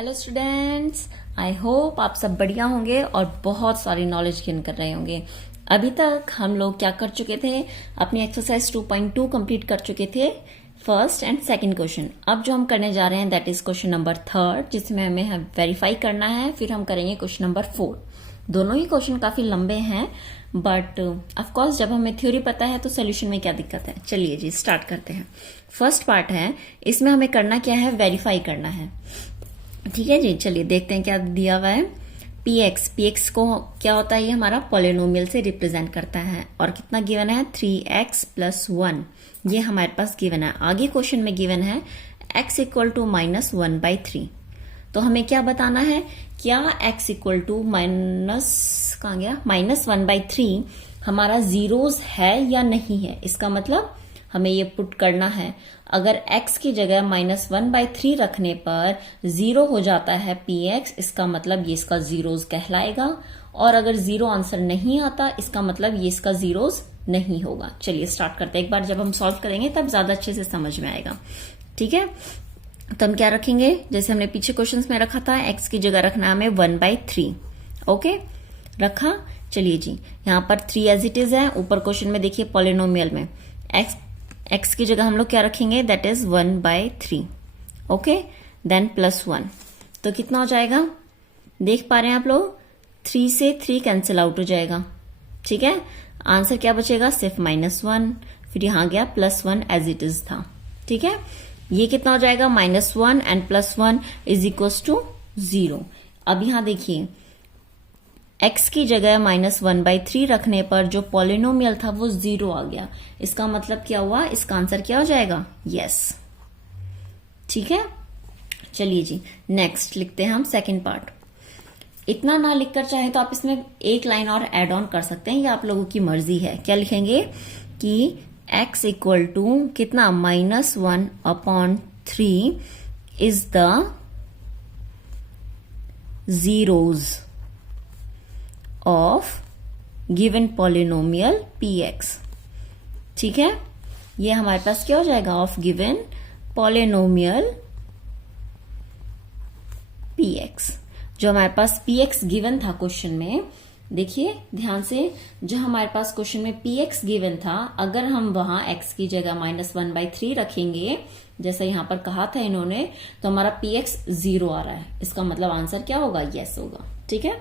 Hello students, I hope आप सब बढ़िया होंगे और बहुत सारी नॉलेज गेन कर रहे होंगे। अभी तक हम लोग क्या कर चुके थे, अपनी एक्सरसाइज 2.2 कंप्लीट कर चुके थे, फर्स्ट एंड सेकंड क्वेश्चन। अब जो हम करने जा रहे हैं दैट इज क्वेश्चन नंबर 3, जिसमें हमें वेरीफाई करना है। फिर हम करेंगे क्वेश्चन नंबर 4। दोनों ही क्वेश्चन काफी लंबे हैं, बट ऑफ कोर्स जब हमें थ्योरी पता है तो सोल्यूशन में क्या दिक्कत है। चलिए जी स्टार्ट करते हैं। फर्स्ट पार्ट है, इसमें हमें करना क्या है, वेरीफाई करना है। ठीक है जी, चलिए देखते हैं क्या दिया हुआ है। px को क्या होता है, ये हमारा पॉलिनोमियल से रिप्रेजेंट करता है। और कितना गिवन है, 3x + 1, ये हमारे पास गिवन है। आगे क्वेश्चन में गिवन है x = -1/3। तो हमें क्या बताना है, क्या x = कहाँ गया, -1/3 हमारा जीरोस है या नहीं है। इसका मतलब हमें ये पुट करना है। अगर x की जगह -1/3 रखने पर 0 हो जाता है px, इसका मतलब ये इसका जीरोस कहलाएगा। और अगर 0 आंसर नहीं आता, इसका मतलब ये इसका जीरोस नहीं होगा। चलिए स्टार्ट करते हैं। एक बार जब हम सॉल्व करेंगे तब ज्यादा अच्छे से समझ में आएगा। ठीक है, तो हम क्या रखेंगे, जैसे हमने पीछे क्वेश्चंस में रखा था, x की जगह रखना है हमें 1/3। ओके, रखा। चलिए जी, यहाँ पर 3 एज इट इज है। ऊपर क्वेश्चन में देखिए पॉलिनोमियल में x की जगह हम लोग क्या रखेंगे, दैट इज 1/3। ओके, देन +1, तो कितना हो जाएगा, देख पा रहे हैं आप लोग, 3 से 3 कैंसिल आउट हो जाएगा। ठीक है, आंसर क्या बचेगा, सिर्फ -1। फिर यहां गया +1 एज इट इज था। ठीक है, ये कितना हो जाएगा, -1 एंड +1 = 0। अब यहां देखिए, x की जगह -1/3 रखने पर जो पॉलिनोमियल था वो 0 आ गया। इसका मतलब क्या हुआ, इसका आंसर क्या हो जाएगा, यस। ठीक है, चलिए जी नेक्स्ट लिखते हैं हम सेकंड पार्ट। इतना ना लिखकर चाहे तो आप इसमें एक लाइन और एड ऑन कर सकते हैं, ये आप लोगों की मर्जी है। क्या लिखेंगे कि x = कितना, -1/3 is the zeros of given polynomial px। ठीक है, ये हमारे पास क्या हो जाएगा, ऑफ गिवन पॉलिनोमियल px। जो हमारे पास px गिवन था क्वेश्चन में, देखिए ध्यान से, जो हमारे पास क्वेश्चन में px गिवन था, अगर हम वहां x की जगह -1/3 रखेंगे, जैसा यहां पर कहा था इन्होंने, तो हमारा px 0 आ रहा है। इसका मतलब आंसर क्या होगा, यस होगा। ठीक है,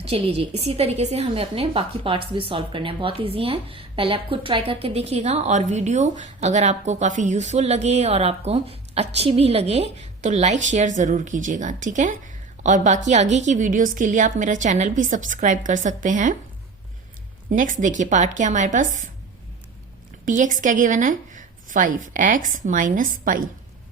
चलिए जी, इसी तरीके से हमें अपने बाकी पार्ट्स भी सॉल्व करने हैं। बहुत इजी हैं, पहले आप खुद ट्राई करके देखिएगा। और वीडियो अगर आपको काफी यूजफुल लगे और आपको अच्छी भी लगे तो लाइक शेयर जरूर कीजिएगा। ठीक है, और बाकी आगे की वीडियोस के लिए आप मेरा चैनल भी सब्सक्राइब कर सकते हैं। नेक्स्ट देखिए पार्ट क्या हमारे पास, px क्या गिवन है, 5x - π,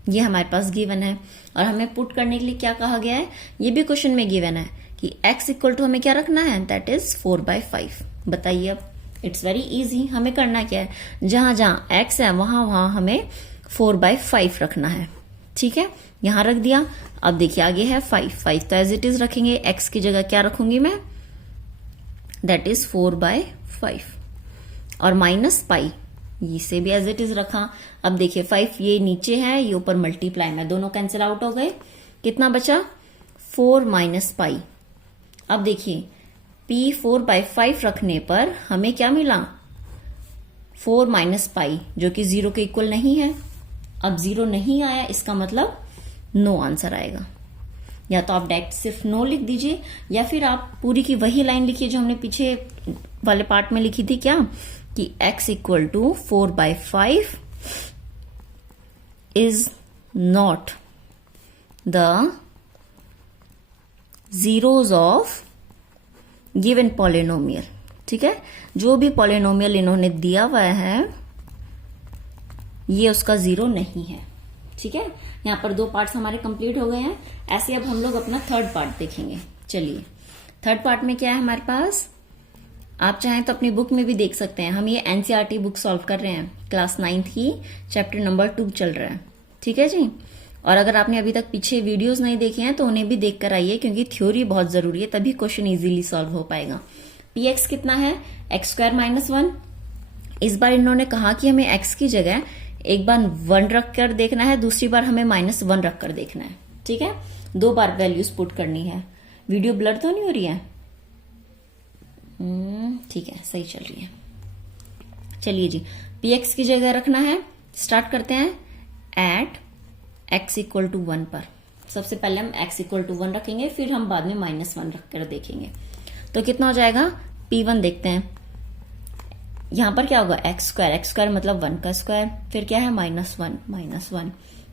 ये हमारे पास गिवन है। और हमें पुट करने के लिए क्या कहा गया है, ये भी क्वेश्चन में गिवन है कि x = हमें क्या रखना है, दैट इज 4/5। बताइए, अब इट्स वेरी इजी। हमें करना क्या है, जहां जहां x है वहां वहां हमें 4/5 रखना है। ठीक है, यहां रख दिया। अब देखिए आगे है 5 तो एज इट इज रखेंगे। x की जगह क्या रखूंगी मैं, दैट इज 4/5। और -π, इसे भी एज इट इज रखा। अब देखिए 5 ये नीचे है, ये ऊपर मल्टीप्लाई में, दोनों कैंसिल आउट हो गए। कितना बचा, 4 - π। अब देखिए p 4/5 रखने पर हमें क्या मिला, 4 - π, जो कि 0 के इक्वल नहीं है। अब 0 नहीं आया, इसका मतलब नो आंसर आएगा। या तो आप डायरेक्ट सिर्फ नो लिख दीजिए, या फिर आप पूरी की वही लाइन लिखिए जो हमने पीछे वाले पार्ट में लिखी थी, क्या कि x = 4/5 is not the zeros of given polynomial. ठीक है, जो भी पॉलिनोमियल इन्होंने दिया हुआ है ये उसका 0 नहीं है। ठीक है, यहाँ पर 2 पार्ट्स हमारे कंप्लीट हो गए हैं। ऐसे अब हम लोग अपना थर्ड पार्ट देखेंगे। चलिए थर्ड पार्ट में क्या है हमारे पास, आप चाहें तो अपनी बुक में भी देख सकते हैं। हम ये एनसीईआरटी बुक सॉल्व कर रहे हैं, क्लास 9th की, चैप्टर नंबर 2 चल रहा है। ठीक है जी, और अगर आपने अभी तक पीछे वीडियोस नहीं देखे हैं तो उन्हें भी देख कर आइए, क्योंकि थ्योरी बहुत जरूरी है, तभी क्वेश्चन इजीली सॉल्व हो पाएगा। px कितना है, x² - 1। इस बार इन्होंने कहा कि हमें x की जगह एक बार 1 रख कर देखना है, दूसरी बार हमें -1 रख कर देखना है। ठीक है, 2 बार वैल्यूज पुट करनी है। वीडियो ब्लर तो नहीं हो रही है? ठीक है, सही चल रही है। चलिए जी, px की जगह रखना है। स्टार्ट करते हैं एट x इक्वल टू 1 पर। सबसे पहले हम x इक्वल टू 1 रखेंगे, फिर हम बाद में -1 रख कर देखेंगे। तो कितना हो जाएगा, p1 देखते हैं। यहां पर क्या होगा, x स्क्वायर मतलब 1 का स्क्वायर, फिर क्या है -1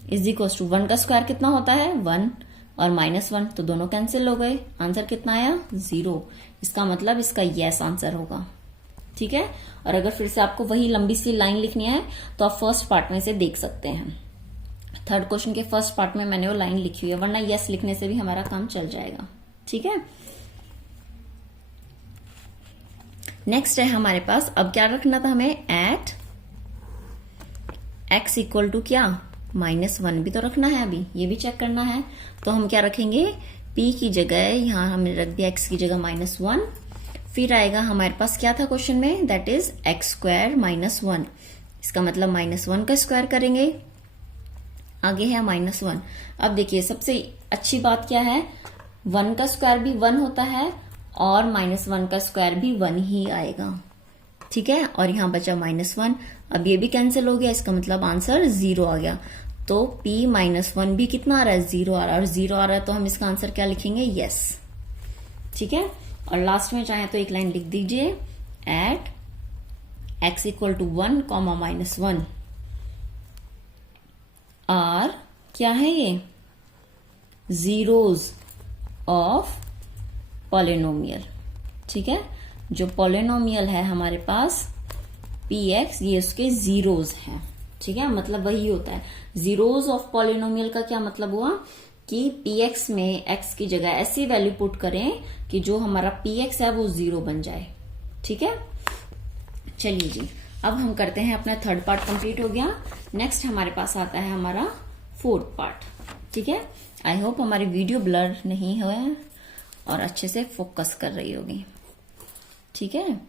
इज इक्वल टू 1 का स्क्वायर कितना होता है 1 और -1, तो दोनों कैंसिल हो गए। आंसर कितना आया 0। इसका मतलब इसका यस आंसर होगा। ठीक है, और अगर फिर से आपको वही लंबी सी लाइन लिखनी है तो आप फर्स्ट पार्ट में से देख सकते हैं। थर्ड क्वेश्चन के फर्स्ट पार्ट में मैंने वो लाइन लिखी हुई है, वरना यस लिखने से भी हमारा काम चल जाएगा। ठीक है, नेक्स्ट है हमारे पास, अब क्या रखना था हमें, एट x इक्वल टू क्या -1 भी तो रखना है, अभी ये भी चेक करना है। तो हम क्या रखेंगे, p की जगह यहां हमने रख दिया x की जगह -1, फिर आएगा हमारे पास क्या था क्वेश्चन में, दैट इज x स्क्वायर -1। इसका मतलब -1 का स्क्वायर करेंगे, आगे है -1। अब देखिए सबसे अच्छी बात क्या है, 1 का स्क्वायर भी 1 होता है और -1 का स्क्वायर भी 1 ही आएगा। ठीक है, और यहां बचा -1, अब ये भी कैंसिल हो गया, इसका मतलब आंसर 0 आ गया। तो p -1 भी कितना आ रहा है, 0 आ रहा है, और 0 आ रहा है तो हम इसका आंसर क्या लिखेंगे, यस। ठीक है, और लास्ट में चाहे तो एक लाइन लिख दीजिए, at x equal to 1 -1 are क्या है ये, जीरोज ऑफ पॉलिनोमियल। ठीक है, जो पॉलिनोमियल है हमारे पास px, ये उसके जीरोज हैं। ठीक है, मतलब वही होता है, जीरोज ऑफ पॉलिनोमियल का क्या मतलब हुआ कि px में x की जगह ऐसी वैल्यू पुट करें कि जो हमारा px है वो 0 बन जाए। ठीक है, चलिए जी, अब हम करते हैं, अपना थर्ड पार्ट कंप्लीट हो गया। नेक्स्ट हमारे पास आता है हमारा फोर्थ पार्ट। ठीक है, आई होप हमारी वीडियो ब्लर नहीं हुआ है और अच्छे से फोकस कर रही होगी। ठीक है,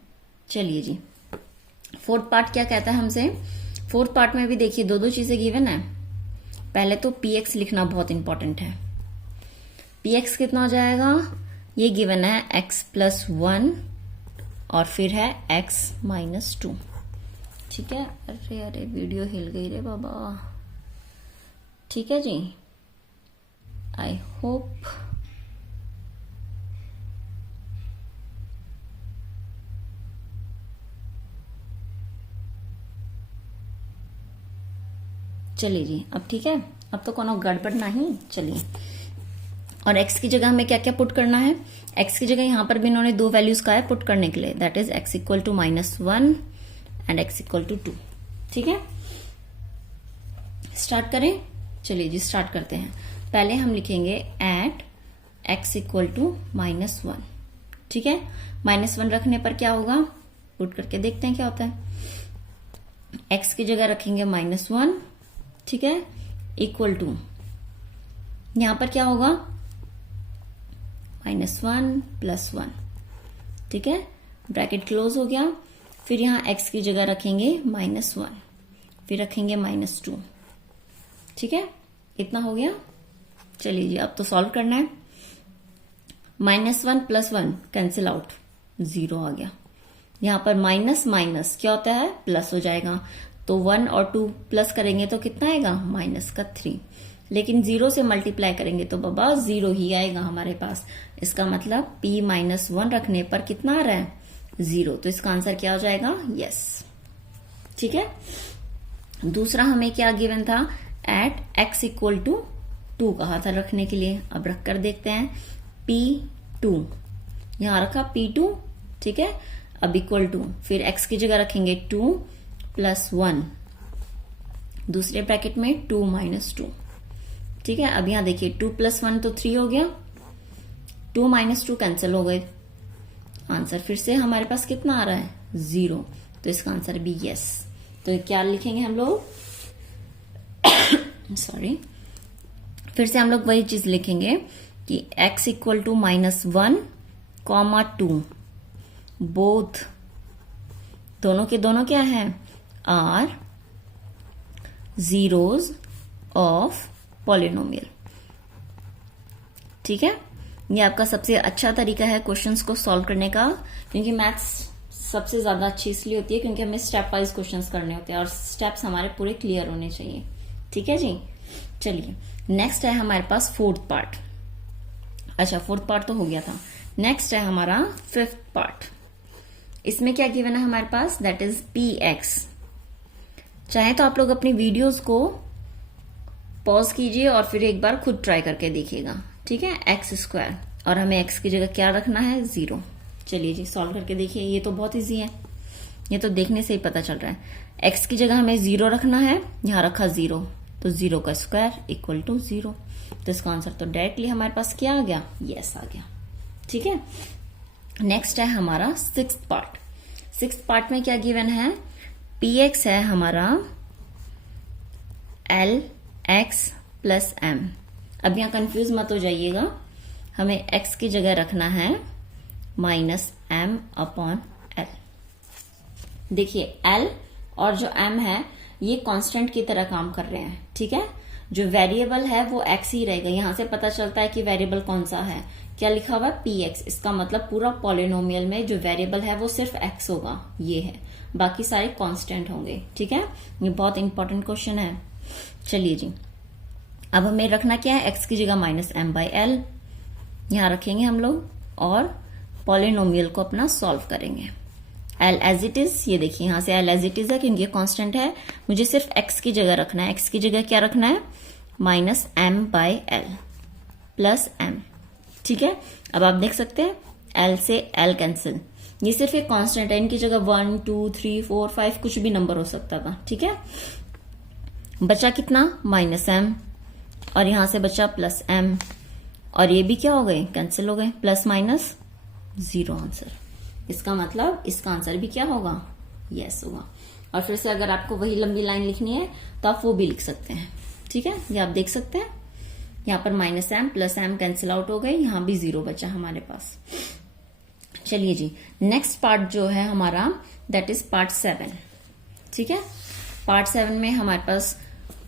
चलिए जी, फोर्थ पार्ट क्या कहता है हमसे। फोर्थ पार्ट में भी देखिए दो चीजें गिवन है। पहले तो px लिखना बहुत इंपॉर्टेंट है। px कितना हो जाएगा, ये गिवन है x प्लस 1 और फिर है x -2। ठीक है, अरे अरे वीडियो हिल गई रे बाबा। ठीक है जी, आई होप चलिए जी, अब ठीक है, अब तो कोनो गड़बड़ नहीं। चलिए, और x की जगह हमें क्या क्या पुट करना है, x की जगह यहां पर भी इन्होंने 2 वैल्यूज का है पुट करने के लिए, that is x equal to -1 and x equal to 2। ठीक है, स्टार्ट करें। चलिए जी, स्टार्ट करते हैं। पहले हम लिखेंगे एट x इक्वल टू -1। ठीक है, -1 रखने पर क्या होगा, पुट करके देखते हैं क्या होता है। x की जगह रखेंगे -1, ठीक है, इक्वल टू यहां पर क्या होगा, -1 + 1। ठीक है, ब्रैकेट क्लोज हो गया। फिर यहां x की जगह रखेंगे -1, फिर रखेंगे -2। ठीक है, इतना हो गया। चलिए जी, अब तो सॉल्व करना है। -1 + 1 कैंसिल आउट, 0 आ गया। यहां पर माइनस माइनस क्या होता है, प्लस हो जाएगा। तो 1 और 2 प्लस करेंगे तो कितना आएगा, -3। लेकिन 0 से मल्टीप्लाई करेंगे तो बाबा 0 ही आएगा हमारे पास। इसका मतलब p -1 रखने पर कितना आ रहा है, 0। तो इसका आंसर क्या हो जाएगा, यस। ठीक है, दूसरा हमें क्या गिवन था, एट x इक्वल टू 2 कहा था रखने के लिए। अब रख कर देखते हैं, p2 यहां रखा p2। ठीक है, अब इक्वल टू, फिर x की जगह रखेंगे 2 + 1, दूसरे ब्रैकेट में 2 - 2। ठीक है, अब यहां देखिए 2 + 1 तो 3 हो गया, 2 - 2 कैंसिल हो गए। आंसर फिर से हमारे पास कितना आ रहा है, 0। तो इसका आंसर भी यस। तो क्या लिखेंगे हम लोग, सॉरी, फिर से हम लोग वही चीज लिखेंगे कि x इक्वल टू -1, 2 बोथ, दोनों के दोनों क्या है, आर जीरोज ऑफ पॉलिनोमियल। ठीक है, ये आपका सबसे अच्छा तरीका है क्वेश्चंस को सॉल्व करने का, क्योंकि मैथ्स सबसे ज्यादा अच्छी इसलिए होती है क्योंकि हमें स्टेप वाइज क्वेश्चंस करने होते हैं और स्टेप्स हमारे पूरे क्लियर होने चाहिए। ठीक है जी, चलिए नेक्स्ट है हमारे पास फोर्थ पार्ट। अच्छा, फोर्थ पार्ट तो हो गया था। नेक्स्ट है हमारा फिफ्थ पार्ट। इसमें क्या गिवन है हमारे पास, दैट इज पी एक्स। चाहे तो आप लोग अपनी वीडियोस को पॉज कीजिए और फिर एक बार खुद ट्राई करके देखिएगा। ठीक है, एक्स स्क्वायर, और हमें एक्स की जगह क्या रखना है, 0। चलिए जी सॉल्व करके देखिए, ये तो बहुत इजी है, ये तो देखने से ही पता चल रहा है। एक्स की जगह हमें 0 रखना है, यहां रखा 0, तो 0 का स्क्वायर इक्वल टू 0। तो इसका आंसर तो डायरेक्टली हमारे पास क्या आ गया, यस आ गया। ठीक है, नेक्स्ट है हमारा सिक्स्थ पार्ट। सिक्स्थ पार्ट में क्या गिवन है, पी एक्स है हमारा एल एक्स प्लस एम। अब यहां कंफ्यूज मत हो जाइएगा, हमें x की जगह रखना है माइनस एम अपॉन एल। देखिए l और जो m है ये कांस्टेंट की तरह काम कर रहे हैं। ठीक है, जो वेरिएबल है वो x ही रहेगा। यहां से पता चलता है कि वेरिएबल कौन सा है, क्या लिखा हुआ है, px। इसका मतलब पूरा पॉलिनोमियल में जो वेरिएबल है वो सिर्फ x होगा, ये है, बाकी सारे कांस्टेंट होंगे। ठीक है, ये बहुत इंपॉर्टेंट क्वेश्चन है। चलिए जी, अब हमें रखना क्या है, x की जगह माइनस एम बाई एल यहां रखेंगे हम लोग, और पॉलिनोमियल को अपना सॉल्व करेंगे। l एज इट इज, ये देखिए यहां से l एज इट इज है क्योंकि ये कांस्टेंट है, मुझे सिर्फ x की जगह रखना है। x की जगह क्या रखना है, minus M by L plus M. ठीक है, अब आप देख सकते हैं l से l कैंसिल, ये सिर्फ एक कांस्टेंट है, इनकी जगह 1 2 3 4 5 कुछ भी नंबर हो सकता था। ठीक है, बचा कितना, माइनस एम, और यहां से बचा प्लस एम, और ये भी क्या हो गए, कैंसिल हो गए, प्लस माइनस 0 आंसर। इसका मतलब इसका आंसर भी क्या होगा, यस होगा। और फिर से अगर आपको वही लंबी लाइन लिखनी है तो आप वो भी लिख सकते हैं। ठीक है, ये आप देख सकते हैं, यहाँ पर minus M plus M cancel out हो गए, यहां भी 0 बचा हमारे पास। चलिए जी, नेक्स्ट पार्ट जो है हमारा, दैट इज पार्ट 7। ठीक है, पार्ट 7 में हमारे पास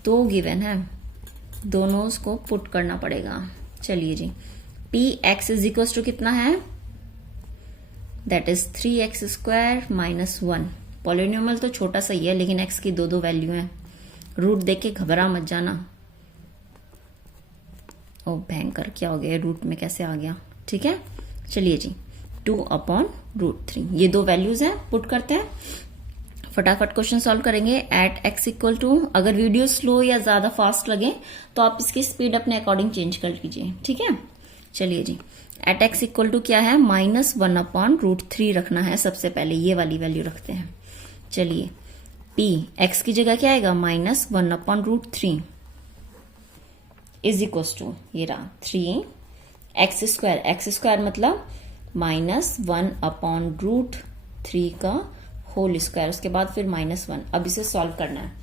2 गिवन है, दोनों को पुट करना पड़ेगा। चलिए जी, P X is equal to कितना है, that is 3x square minus 1। Polynomial तो छोटा सा ही है, लेकिन x की 2 वैल्यू है। रूट देख के घबरा मत जाना, ओ भयंकर क्या हो गया, रूट में कैसे आ गया। ठीक है, चलिए जी, 2 अपॉन रूट 3, ये 2 वैल्यूज हैं, पुट करते हैं, फटाफट क्वेश्चन सॉल्व करेंगे। एट x इक्वल टू, अगर वीडियो स्लो या ज्यादा फास्ट लगे तो आप इसकी स्पीड अपने अकॉर्डिंग चेंज कर लीजिए। ठीक है, चलिए जी, एट x इक्वल टू क्या है, माइनस 1 अपॉन रूट 3 रखना है सबसे पहले, ये वाली वैल्यू रखते हैं। चलिए, p x की जगह क्या आएगा, minus 1 upon root 3 is equal to, ये रहा 3x स्क्वायर। एक्स स्क्वायर मतलब माइनस 1 अपॉन रूट 3 का होल स्क्वायर, उसके बाद फिर माइनस 1। अब इसे सॉल्व करना है।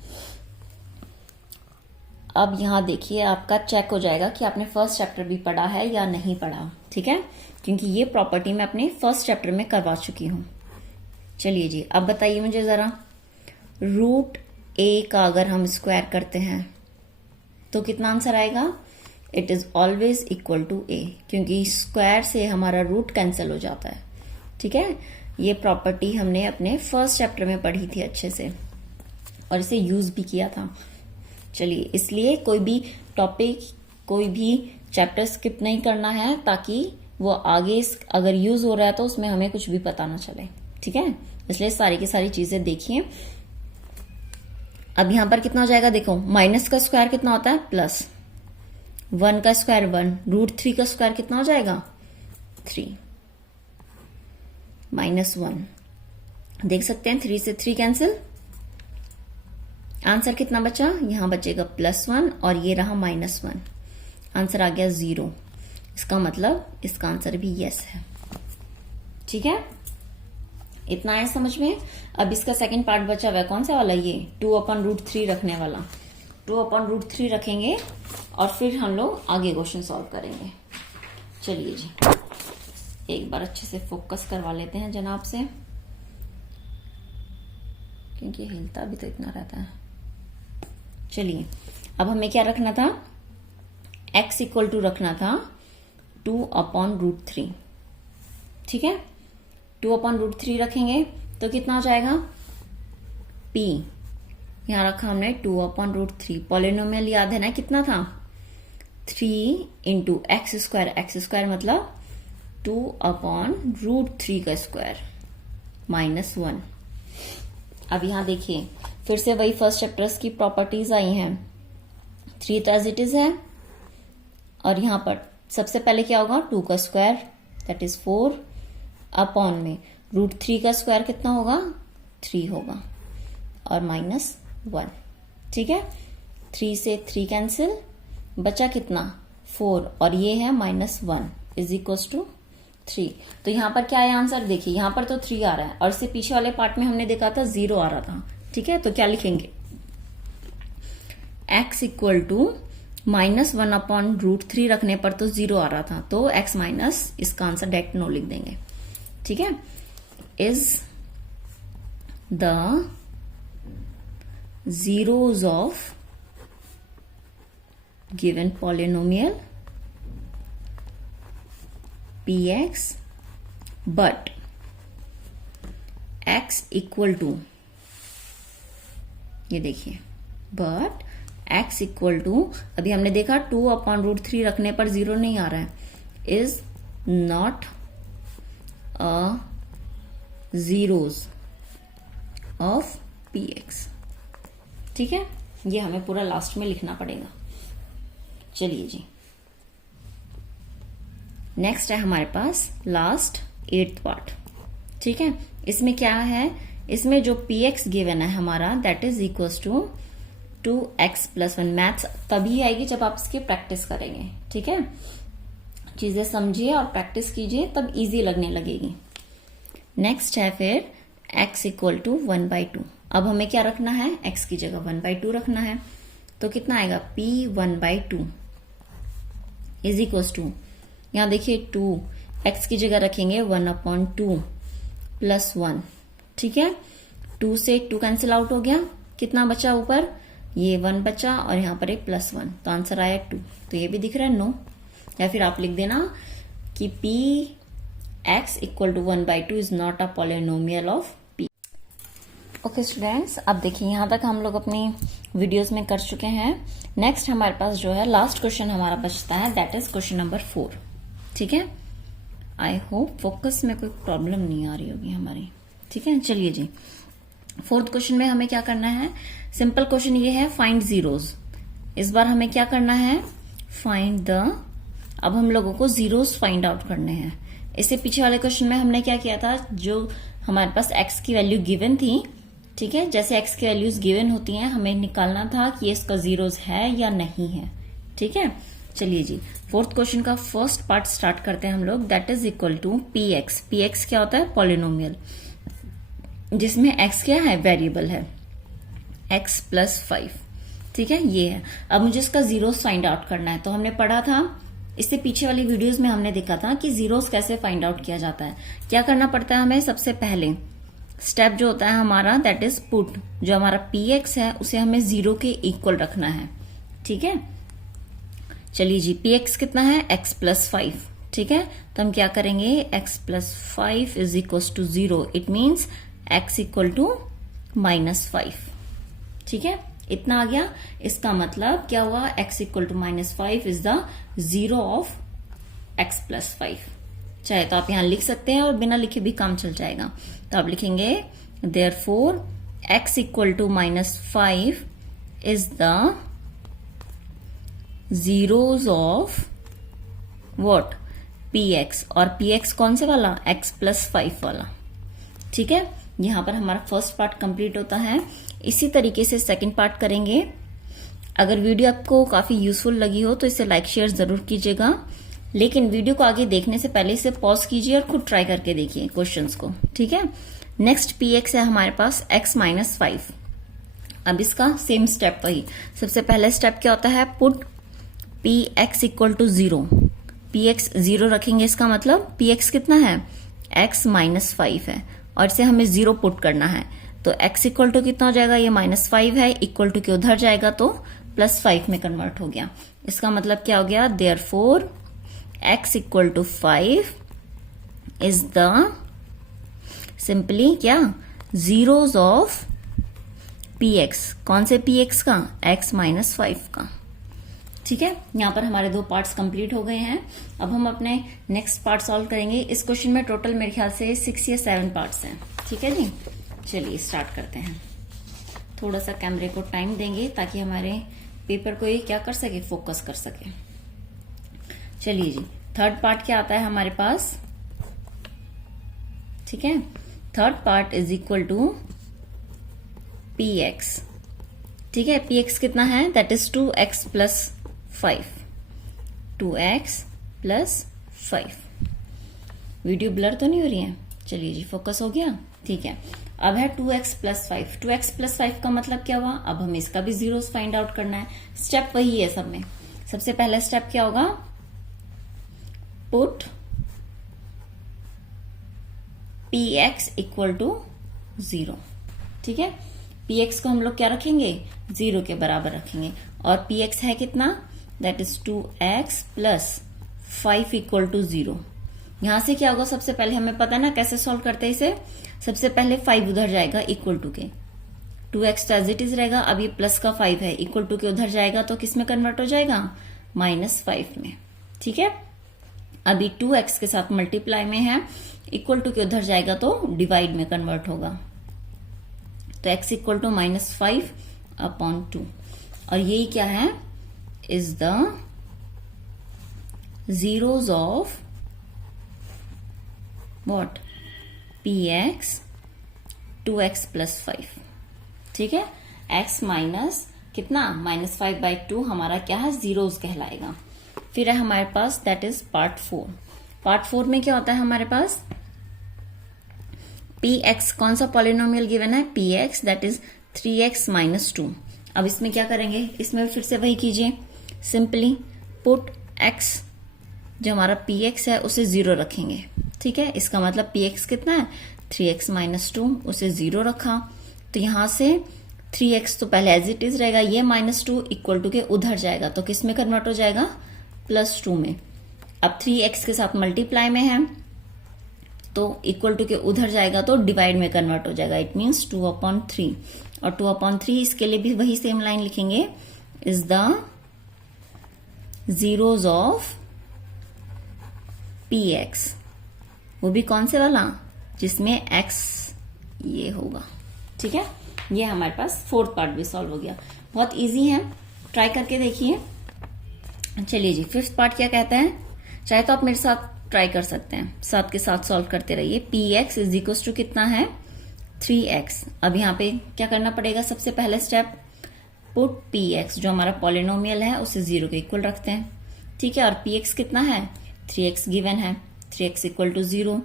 अब यहां देखिए, आपका चेक हो जाएगा कि आपने फर्स्ट चैप्टर भी पढ़ा है या नहीं पढ़ा। ठीक है, क्योंकि ये प्रॉपर्टी मैं अपने फर्स्ट चैप्टर में करवा चुकी हूं। चलिए जी, अब बताइए मुझे जरा, रूट a का अगर हम स्क्वायर करते हैं तो कितना आंसर आएगा, it is always equal to a, क्योंकि स्क्वायर से हमारा रूट कैंसिल हो जाता है। ठीक है, ये प्रॉपर्टी हमने अपने फर्स्ट चैप्टर में पढ़ी थी अच्छे से, और इसे यूज भी किया था। चलिए, इसलिए कोई भी टॉपिक, कोई भी चैप्टर स्किप नहीं करना है, ताकि वो आगे अगर यूज हो रहा है तो उसमें हमें कुछ भी पता ना चले। ठीक है, इसलिए सारी की सारी चीजें देखिए। अब यहां पर कितना हो जाएगा, देखो माइनस का स्क्वायर कितना होता है, प्लस 1 का स्क्वायर 1, रूट 3 का स्क्वायर कितना हो जाएगा, 3 माइनस 1। देख सकते हैं 3 से 3 कैंसिल, आंसर कितना बचा, यहां बचेगा +1 और ये रहा -1, आंसर आ गया 0। इसका मतलब इसका आंसर भी यस है। ठीक है, इतना है समझ में। अब इसका सेकंड पार्ट बचा हुआ है, कौन सा वाला, ये 2 अपॉन रूट 3 रखने वाला। 2 अपॉन रूट 3 रखेंगे और फिर हम लोग आगे क्वेश्चन सॉल्व करेंगे। चलिए जी, एक बार अच्छे से फोकस करवा लेते हैं जनाब से, क्योंकि हिलता भी तो इतना रहता है। चलिए, अब हमें क्या रखना था, x इक्वल टू रखना था 2/√3। ठीक है, 2/√3 रखेंगे तो कितना हो जाएगा, p यहां रखा हमने 2/√3। पॉलिनोमियल याद है ना कितना था, 3 इंटू एक्स स्क्वायर मतलब 2/√3 का स्क्वायर -1। अब यहां देखिए फिर से वही फर्स्ट चैप्टर्स की प्रॉपर्टीज आई हैं। 3 तो एज इट इज है, और यहां पर सबसे पहले क्या होगा, 2 का स्क्वायर दैट इज 4 अपॉन में √3 का स्क्वायर कितना होगा, 3 होगा, और -1। ठीक है, 3 से 3 कैंसिल, बचा कितना, 4, और ये है -1 इज इक्वल टू 3। तो यहां पर क्या है आंसर, देखिए यहां पर तो 3 आ रहा है, और इससे पीछे वाले पार्ट में हमने देखा था 0 आ रहा था। ठीक है, तो क्या लिखेंगे, x इक्वल टू -1/√3 रखने पर तो 0 आ रहा था, तो x माइनस, इसका आंसर डायरेक्ट नो लिख देंगे। ठीक है, is the zeros of given polynomial px but x equal to, ये देखिए but x इक्वल टू, अभी हमने देखा 2/√3 रखने पर 0 नहीं आ रहा है, is not a zeros of px। ठीक है, ये हमें पूरा लास्ट में लिखना पड़ेगा। चलिए जी, नेक्स्ट है हमारे पास लास्ट 8th पार्ट। ठीक है, इसमें क्या है, इसमें जो px गिवन है हमारा that is equals to 2x+1। Maths तभी आएगी जब आप इसकी प्रैक्टिस करेंगे। ठीक है, चीजें समझिए और प्रैक्टिस कीजिए, तब इजी लगने लगेगी। नेक्स्ट है फिर x इक्वल टू 1/2। अब हमें क्या रखना है, x की जगह 1/2 रखना है, तो कितना आएगा, p 1/2 इज इक्वल्स टू, यहां देखिए 2, x की जगह रखेंगे 1/2 प्लस 1। ठीक है, 2 से 2 कैंसिल आउट हो गया, कितना बचा ऊपर, ये 1 बचा, और यहां पर एक +1, तो आंसर आया 2। तो ये भी दिख रहा है नो, या फिर आप लिख देना कि px equal to 1/2 is not a polynomial of p। Okay students, अब देखिए यहां तक हम लोग अपनी वीडियोस में कर चुके हैं। नेक्स्ट हमारे पास जो है लास्ट क्वेश्चन हमारा बचता है, दैट इज क्वेश्चन नंबर 4। ठीक है, आई होप फोकस में कोई प्रॉब्लम नहीं आ रही होगी हमारी। ठीक है, चलिए जी, 4th क्वेश्चन में हमें क्या करना है, सिंपल क्वेश्चन ये है, फाइंड जीरोस। इस बार हमें क्या करना है, फाइंड द, अब हम लोगों को जीरोस फाइंड आउट करने हैं। इससे पीछे वाले क्वेश्चन में हमने क्या किया था, जो हमारे पास x की वैल्यू गिवन थी, ठीक है, जैसे x की वैल्यूज गिवन होती हैं, हमें निकालना था कि इसका जीरोस है या नहीं है। ठीक है, चलिए जी, 4th क्वेश्चन का फर्स्ट पार्ट स्टार्ट करते हैं हम लोग, that is equal to px। px क्या होता है, पॉलिनोमियल, जिसमें x क्या है, वेरिएबल है, x + 5। ठीक है, ये है। अब मुझे इसका जीरोस फाइंड आउट करना है। तो हमने पढ़ा था, इससे पीछे वाली वीडियोस में हमने देखा था कि जीरोस कैसे फाइंड आउट किया जाता है। क्या करना पड़ता है हमें, सबसे पहले स्टेप जो होता है हमारा दैट इज पुट, जो हमारा px है उसे हमें 0 के इक्वल रखना है। ठीक है, चलिए जी, px कितना है, x + 5। ठीक है, तो हम क्या करेंगे, x + 5 is equal to 0। It means x equal to -5। ठीक है, इतना आ गया। इसका मतलब क्या हुआ, x equal to -5 is the zero of x + 5। चाहे तो आप यहां लिख सकते हैं और बिना लिखे भी काम चल जाएगा। तो आप लिखेंगे therefore x equal to -5 is the zeros of what, px। और px कौन से वाला, x + 5 वाला। ठीक है, यहां पर हमारा फर्स्ट पार्ट कंप्लीट होता है। इसी तरीके से सेकंड पार्ट करेंगे। अगर वीडियो आपको काफी यूजफुल लगी हो तो इसे लाइक शेयर जरूर कीजिएगा, लेकिन वीडियो को आगे देखने से पहले इसे पॉज कीजिए और खुद ट्राई करके देखिए क्वेश्चंस को। ठीक है, नेक्स्ट px है हमारे पास x - 5। अब इसका सेम स्टेप वही, सबसे पहले स्टेप क्या होता है, put px equal to 0। px 0 रखेंगे, इसका मतलब px कितना है, x - 5 है, और इसे हमें 0 पुट करना है। तो x इक्वल टू कितना हो जाएगा, ये -5 है, इक्वल टू के उधर जाएगा तो +5 में कन्वर्ट हो गया। इसका मतलब क्या हो गया, therefore x equal to 5 is the simply क्या जीरोज ऑफ px। कौन से px का? x माइनस 5 का। ठीक है, यहां पर हमारे दो पार्ट्स कंप्लीट हो गए हैं। अब हम अपने नेक्स्ट पार्ट सॉल्व करेंगे। इस क्वेश्चन में टोटल मेरे ख्याल से 6 या 7 पार्ट्स हैं। ठीक है जी, चलिए स्टार्ट करते हैं। थोड़ा सा कैमरे को टाइम देंगे ताकि हमारे पेपर को ये क्या कर सके, फोकस कर सके। चलिए जी, थर्ड पार्ट क्या आता है हमारे पास? ठीक है, third part is equal to px। ठीक है, px कितना है? That is 2x plus 5। 2x plus 5। Video blur तो नहीं हो रही है? चलिए जी, फोकस हो गया। ठीक है, अब है 2x प्लस 5। 2x प्लस 5 का मतलब क्या हुआ? अब हमें इसका भी जीरोस फाइंड आउट करना है। स्टेप वही है सब में। सबसे पहला स्टेप क्या होगा? Put px equal to 0। ठीक है, px को हम लोग क्या रखेंगे? 0 के बराबर रखेंगे। और px है कितना? That is 2x plus 5 equal to 0। यहां से क्या होगा? सबसे पहले हमें पता ना कैसे सॉल्व करते हैं इसे। सबसे पहले 5 उधर जाएगा इक्वल टू के, 2x तो एज इट इज रहेगा। अब ये प्लस का 5 है, इक्वल टू के उधर जाएगा तो किस में कन्वर्ट हो जाएगा? -5 में। ठीक है, अभी 2x के साथ मल्टीप्लाई में है, इक्वल टू के उधर जाएगा तो डिवाइड में कन्वर्ट होगा। तो x इक्वल टू -5/2। और यही क्या है? Is the zeros of what? px 2x plus 5। ठीक है, x माइनस कितना? -5/2 हमारा क्या है? जीरोस कहलाएगा। फिर है हमारे पास दैट इज पार्ट 4। पार्ट 4 में क्या होता है हमारे पास? px कौन सा पॉलिनोमियल गिवन है? px that is 3x minus 2। अब इसमें क्या करेंगे? इसमें फिर से वही कीजिए, सिंपली पुट x जो हमारा px है उसे 0 रखेंगे। ठीक है, इसका मतलब px कितना है? 3x माइनस 2, उसे 0 रखा। तो यहां से 3x तो पहले एज इट इज रहेगा, ये -2 इक्वल टू के उधर जाएगा तो किस में कन्वर्ट हो जाएगा? +2 में। अब 3x के साथ मल्टीप्लाई में है तो इक्वल टू के उधर जाएगा तो डिवाइड में कन्वर्ट हो जाएगा। It means 2/3। और 2/3 इसके लिए भी वही सेम लाइन लिखेंगे, is the zeros of px। वो भी कौन से वाला? जिसमें x ये होगा। ठीक है, ये हमारे पास फोर्थ पार्ट भी सॉल्व हो गया। बहुत इजी है, ट्राई करके देखिए। चलिए जी, फिफ्थ पार्ट क्या कहता है? चाहे तो आप मेरे साथ ट्राई कर सकते हैं, साथ के साथ सॉल्व करते रहिए। px इज इक्वल टू कितना है? 3x। अब यहाँ पे क्या करना पड़ेगा? सबसे पहला स्टेप, पुट px जो हमारा पॉलिनोमियल है उसे 0 के इक्वल रखते हैं। ठीक है, और px कितना है? 3x गिवन है, 3x equal to 0।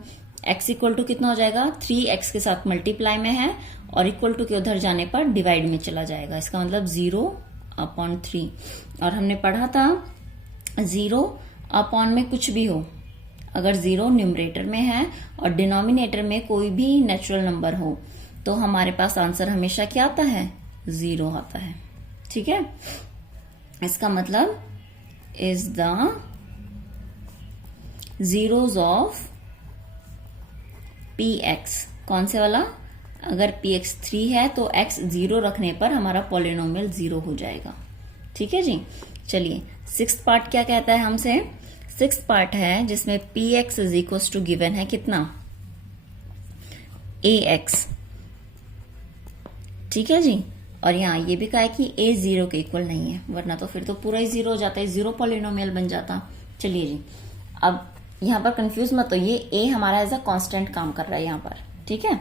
x equal to कितना हो जाएगा? 3x के साथ मल्टीप्लाई में है और इक्वल टू के उधर जाने पर डिवाइड में चला जाएगा। इसका मतलब 0/3। और हमने पढ़ा था 0 में कुछ भी हो, अगर 0 न्यूमरेटर में है और डिनोमिनेटर में कोई भी नेचुरल नंबर हो तो हमारे पास आंसर हमेशा क्या आता है? 0 आता है। ठीक है, इसका मतलब is the zeros of px। कौन से वाला? अगर px 3 है तो x 0 रखने पर हमारा पॉलिनोमियल 0 हो जाएगा। ठीक है जी, चलिए सिक्स्थ पार्ट क्या कहता है हमसे? सिक्स्थ पार्ट है जिसमें px is equal to given है कितना? ax। ठीक है जी, और यहाँ ये भी कहा है कि a 0 के इक्वल नहीं है, वरना तो फिर तो पूरा ही 0 हो जाता है, 0 पॉलिनोमियल बन जाता। चलिए जी, अब यहाँ पर कंफ्यूज मत होइए, a हमारा एज अ कांस्टेंट काम कर रहा है यहाँ पर। ठीक है,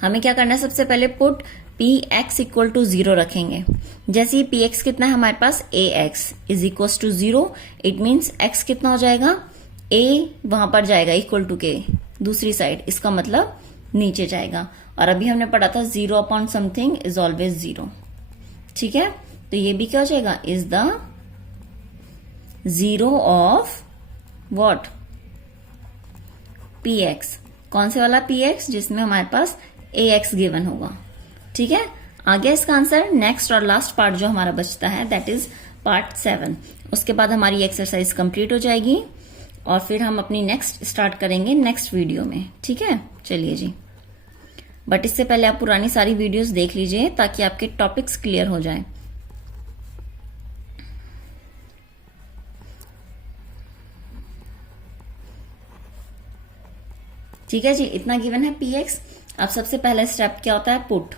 हमें क्या करना है? सबसे पहले पुट px इक्वल टू 0 रखेंगे। जैसे ही px कितना है हमारे पास? ax is equal to 0। It means x कितना हो जाएगा? a वहां पर जाएगा इक्वल टू के दूसरी साइड, इसका मतलब नीचे जाएगा। और अभी हमने पढ़ा था 0/समथिंग इज ऑलवेज 0। ठीक है, तो ये भी क्या हो जाएगा? Is the zero of what? px। कौन से वाला px? जिसमें हमारे पास ax गिवन होगा। ठीक है, आ गया इसका आंसर। नेक्स्ट और लास्ट पार्ट जो हमारा बचता है दैट इज पार्ट 7। उसके बाद हमारी एक्सरसाइज कंप्लीट हो जाएगी और फिर हम अपनी नेक्स्ट स्टार्ट करेंगे नेक्स्ट वीडियो में। ठीक है, चलिए जी। बट इससे पहले आप पुरानी सारी वीडियोस देख लीजिए ताकि आपके टॉपिक्स क्लियर हो जाएं। ठीक है जी, इतना गिवन है px। अब सबसे पहला स्टेप क्या होता है, पुट।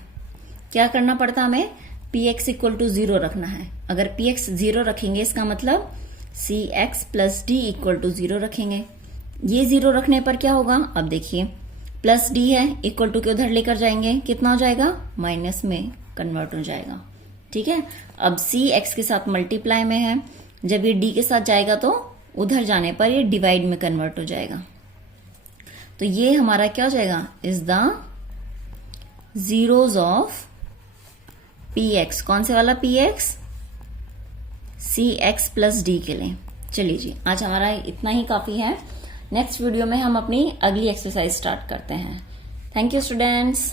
क्या करना पड़ता है हमें, px इक्वल टू 0 रखना है। अगर px 0 रखेंगे इसका मतलब cx plus D equal to 0 रखेंगे। ये 0 रखने पर क्या होगा, अब देखिए प्लस डी है, इक्वल टू के उधर लेकर जाएंगे, कितना हो जाएगा, माइनस में कन्वर्ट हो जाएगा। ठीक है, अब cx के साथ मल्टीप्लाई में है, जब ये d के साथ जाएगा तो उधर जाने पर ये डिवाइड में कन्वर्ट हो जाएगा। तो ये हमारा क्या हो जाएगा, is the zeros of px। कौन से वाला px, cx प्लस डी के लिए। चलिए जी, आज हमारा इतना ही काफी है। नेक्स्ट वीडियो में हम अपनी अगली एक्सरसाइज स्टार्ट करते हैं। Thank you students.